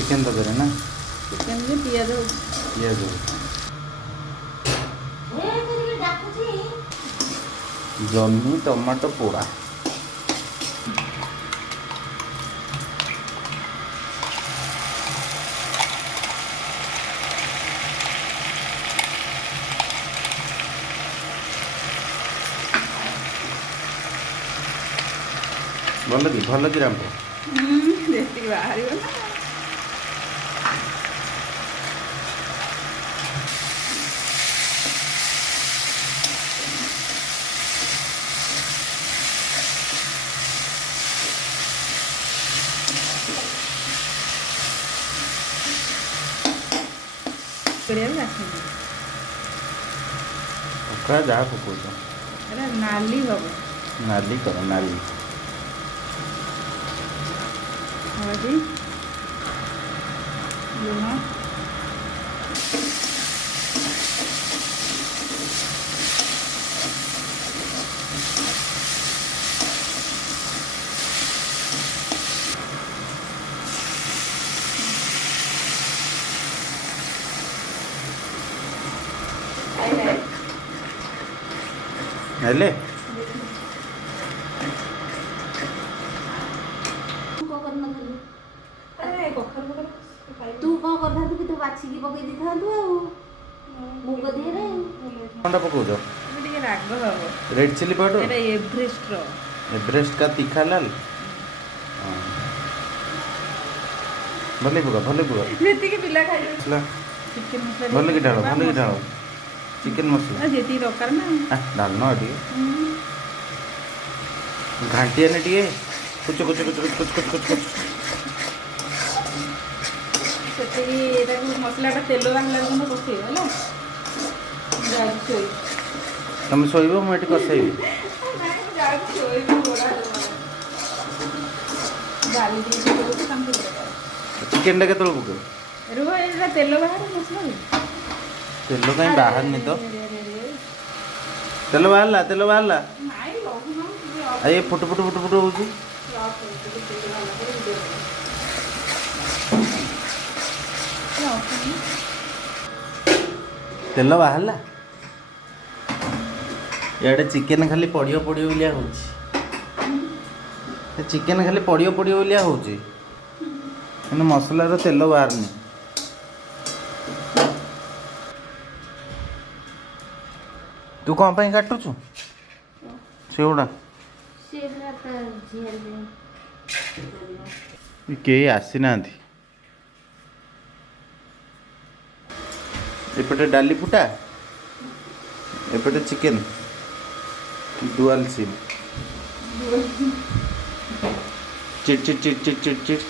chicken तक ना chicken में पियाज पियाज जन्नी टमाटो पोड़ा भल कि राम बाहर जहाँ पकौच नाली हम नाली कर नाली हल्दी लुण हेले तू कौन करथा कि तू बाछी की पकई दी था तू मुग दे रे कौन पकौच ଟିକେ ରାଗ ହବ रेड चिली पाउडर ଏଟା ଏଭରେଷ୍ଟ ର एवरेस्ट का तीखा लाल भले पुका ଯେତିକି ପିଲା ଖାଇବେ मसला ଚିକେନ ମସଲା भले की ढाल चिकेन मसला ଯେତିକି ଦରକାର ନା डालना टे घाटिया ने टे कुछ कुछ कुछ कुछ कुछ कुछ कुछ ସେତିକି ଏଟାକୁ ମସଲାଟା ତେଲ ବାହାରିଲା ବେଳକୁ ପକେଇବ ହେଲା ଯାଉଛି ଶୋଇ तुम शोब मुझे कसैबी ଯାଉଛି ଶୋଇବି ଗୋଡ଼ା ଡାଲି ଟିକେ ପକଉଛି ତାଙ୍କୁ चिकेन टा के पक ରୁହ ଏଇଟା ତେଲ ବାହାରେ ମସଲା तेल कहीं बाहर नहीं तो तेल बाहरला ନାଇଁ ରହୁନ आ ये फुट फुट फुट फुट होची तेल बाहरला इे चिकेन खाली पड़ियो पड़ियो बोलिया होची चिकेन खाली पड़ियो पड़ियो बोलिया होची मैंने मसलार तेल बाहरनी तू कौन पाई काटुचु सेगुड़ा के आसी ना एपटे डाली फुटा एपटे चिकेन डुअल सिम चिट चिट चिट चिट चिट चिट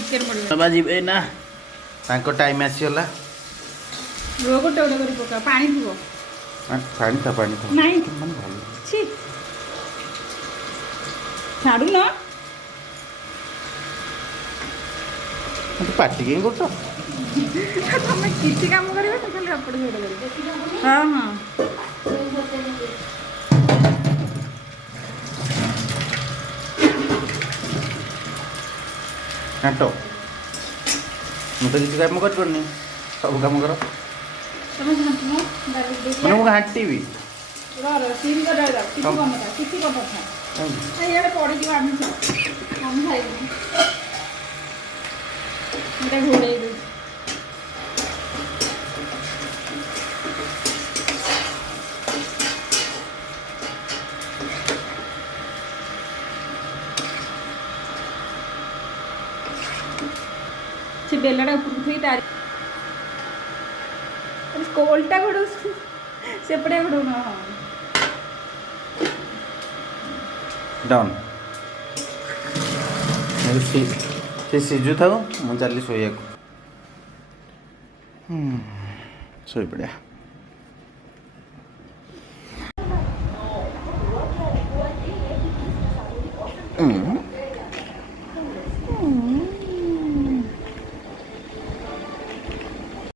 ଚିକେନ ପଡ଼ିବ ବାବା ଯିବେ ନା ତାଙ୍କ ଟାଇମ୍ ଆସିଗଲା ରୁହ ଗୋଟେ ଗୋଟେ କରି ପକା ପାଣି ଥିବ ପାଣି ଥା ନାଇଁ ମାନେ ଭଲ ଛି ଛାଡ଼ୁନ ତୁ ପାଟି କାହିଁ କରୁଛ ତମେ କିଛି କାମ କରିବ ନା ଖାଲି ଏପଟେ ସେପଟେ କରିବ ହଁ ହଁ ଘାଣ୍ଟ ମୁଁ ତ କିଛି କାମ କରିପାରୁନି ସବୁ କାମ କର ତମେ ଘାଣ୍ଟୁନ ଡାଲି ଦେଇକି ମାନେ ମୁଁ ଘାଣ୍ଟିବି ସିମ୍ କରି ରହିଯାଅ କିଛି ବନେଇବା କିଛି କରିନଥା ଇଆଡ଼େ ପଡ଼ିଯିବ ଆମେ ଖାଇବୁନି ଏଇଟା ଘୋଡ଼େଇ ଦେଉଛି ସେ ବେଲଟା ଉପରକୁ ଥୋଇ ତାରି କୋଲଟା ଘୋଡ଼ଉଛୁ ସେପଟେ ଘୋଡ଼ଉନ ହଁ ଡନ୍ ସେ ସିଝୁ ଥାଉ ମୁଁ ଚାଲି ଶୋଇବାକୁ ଶୋଇପଡ଼ିଆ